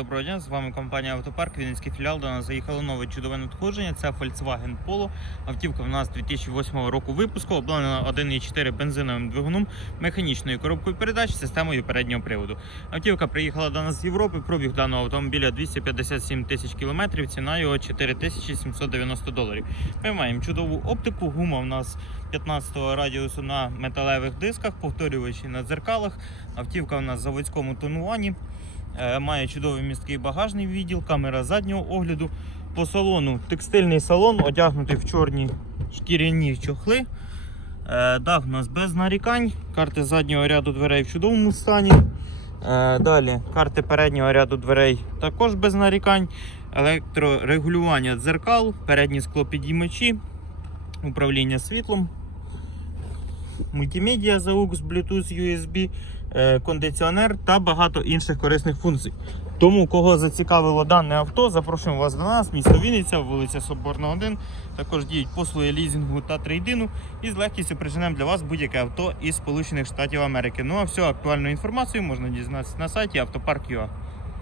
Доброго дня, з вами компанія Автопарк, Вінницький філіал. До нас заїхало нове чудове надходження. Це Volkswagen Polo. Автівка в нас 2008 року випуску, обладнана 1,4 бензиновим двигуном, механічною коробкою передач, системою переднього приводу. Автівка приїхала до нас з Європи. Пробіг даного автомобіля 257 тисяч кілометрів. Ціна його 4790 доларів. Ми маємо чудову оптику. Гума в нас 15-го радіусу на металевих дисках, повторювачі на дзеркалах. Автівка в нас в заводському тонуванні. Е, Має чудовий місткий багажний відділ, камера заднього огляду. По салону текстильний салон, одягнутий в чорні шкіряні чохли. Е, Дах у нас без нарікань. Карти заднього ряду дверей в чудовому стані. Е, Далі карти переднього ряду дверей також без нарікань. Електрорегулювання дзеркал, передні склопідіймачі, управління світлом, мультимедіа AUX, Bluetooth, USB, е, кондиціонер та багато інших корисних функцій. Тому, кого зацікавило дане авто, запрошуємо вас до нас, місто Вінниця, вулиця Соборна 1. Також діють послуги лізінгу та трейдину. І з легкістю приженемо для вас будь-яке авто із Сполучених Штатів Америки. Ну а всю актуальну інформацію можна дізнатися на сайті автопарк.ua.